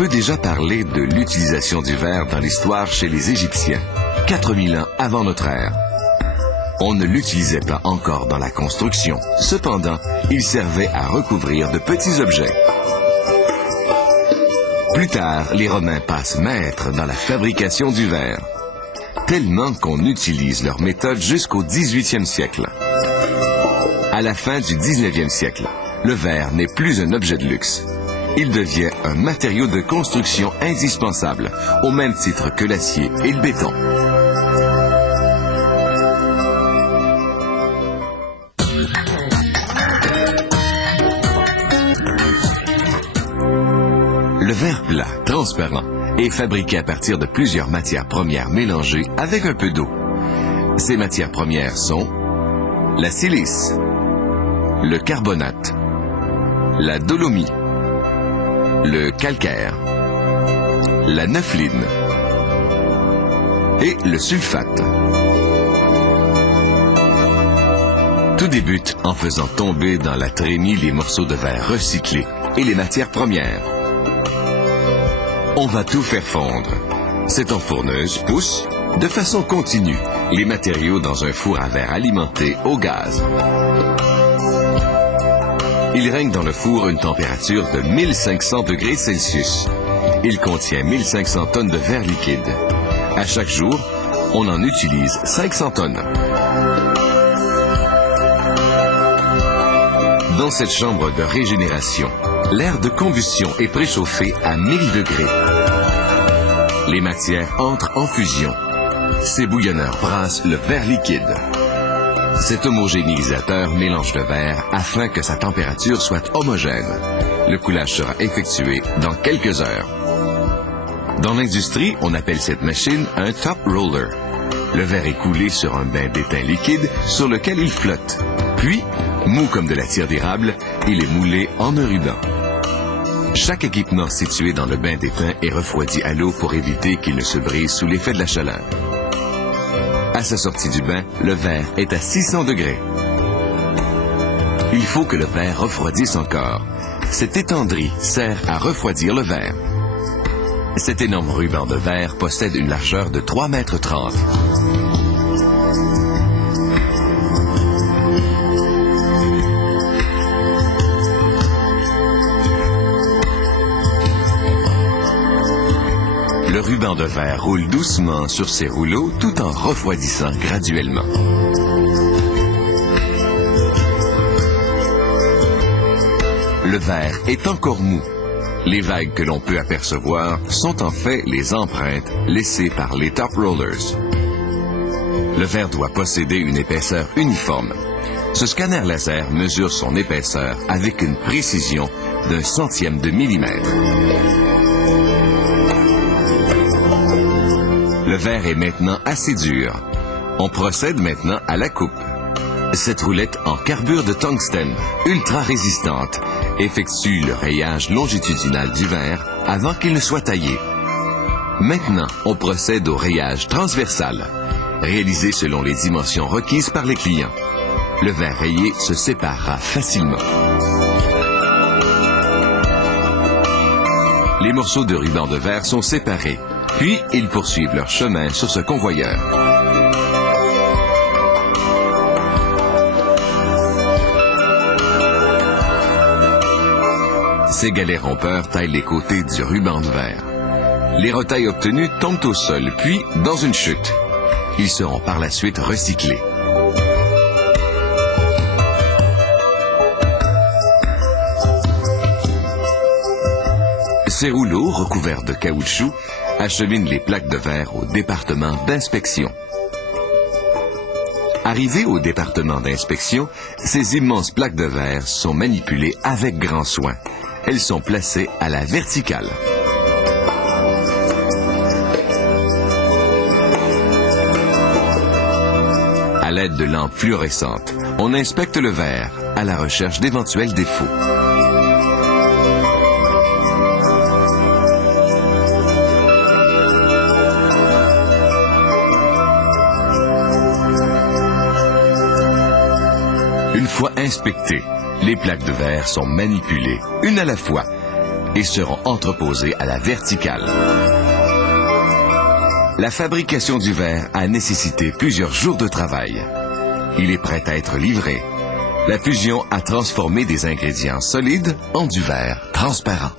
peut déjà parler de l'utilisation du verre dans l'histoire chez les Égyptiens, 4000 ans avant notre ère. On ne l'utilisait pas encore dans la construction. Cependant, il servait à recouvrir de petits objets. Plus tard, les Romains passent maîtres dans la fabrication du verre, tellement qu'on utilise leur méthode jusqu'au XVIIIe siècle. À la fin du XIXe siècle, le verre n'est plus un objet de luxe. Il devient un matériau de construction indispensable, au même titre que l'acier et le béton. Le verre plat, transparent, est fabriqué à partir de plusieurs matières premières mélangées avec un peu d'eau. Ces matières premières sont la silice, le carbonate, la dolomie, le calcaire, la neufline et le sulfate. Tout débute en faisant tomber dans la trémie les morceaux de verre recyclés et les matières premières. On va tout faire fondre. Cette enfourneuse pousse, de façon continue, les matériaux dans un four à verre alimenté au gaz. Il règne dans le four une température de 1500 degrés Celsius. Il contient 1500 tonnes de verre liquide. À chaque jour, on en utilise 500 tonnes. Dans cette chambre de régénération, l'air de combustion est préchauffé à 1000 degrés. Les matières entrent en fusion. Ces bouillonneurs brassent le verre liquide. Cet homogénéisateur mélange le verre afin que sa température soit homogène. Le coulage sera effectué dans quelques heures. Dans l'industrie, on appelle cette machine un top roller. Le verre est coulé sur un bain d'étain liquide sur lequel il flotte. Puis, mou comme de la tire d'érable, il est moulé en un ruban. Chaque équipement situé dans le bain d'étain est refroidi à l'eau pour éviter qu'il ne se brise sous l'effet de la chaleur. À sa sortie du bain, le verre est à 600 degrés. Il faut que le verre refroidisse encore. Cette étendrie sert à refroidir le verre. Cet énorme ruban de verre possède une largeur de 3,30 mètres. Le ruban de verre roule doucement sur ses rouleaux tout en refroidissant graduellement. Le verre est encore mou. Les vagues que l'on peut apercevoir sont en fait les empreintes laissées par les top rollers. Le verre doit posséder une épaisseur uniforme. Ce scanner laser mesure son épaisseur avec une précision d'1 centième de millimètre. Le verre est maintenant assez dur. On procède maintenant à la coupe. Cette roulette en carbure de tungstène, ultra résistante, effectue le rayage longitudinal du verre avant qu'il ne soit taillé. Maintenant, on procède au rayage transversal, réalisé selon les dimensions requises par les clients. Le verre rayé se séparera facilement. Les morceaux de ruban de verre sont séparés, puis ils poursuivent leur chemin sur ce convoyeur. Ces galets rompeurs taillent les côtés du ruban de verre. Les retailles obtenues tombent au sol, puis dans une chute. Ils seront par la suite recyclés. Ces rouleaux, recouverts de caoutchouc, acheminent les plaques de verre au département d'inspection. Arrivées au département d'inspection, ces immenses plaques de verre sont manipulées avec grand soin. Elles sont placées à la verticale. À l'aide de lampes fluorescentes, on inspecte le verre à la recherche d'éventuels défauts. Une fois inspectées, les plaques de verre sont manipulées, une à la fois. et seront entreposés à la verticale. La fabrication du verre a nécessité plusieurs jours de travail. Il est prêt à être livré. La fusion a transformé des ingrédients solides en du verre transparent.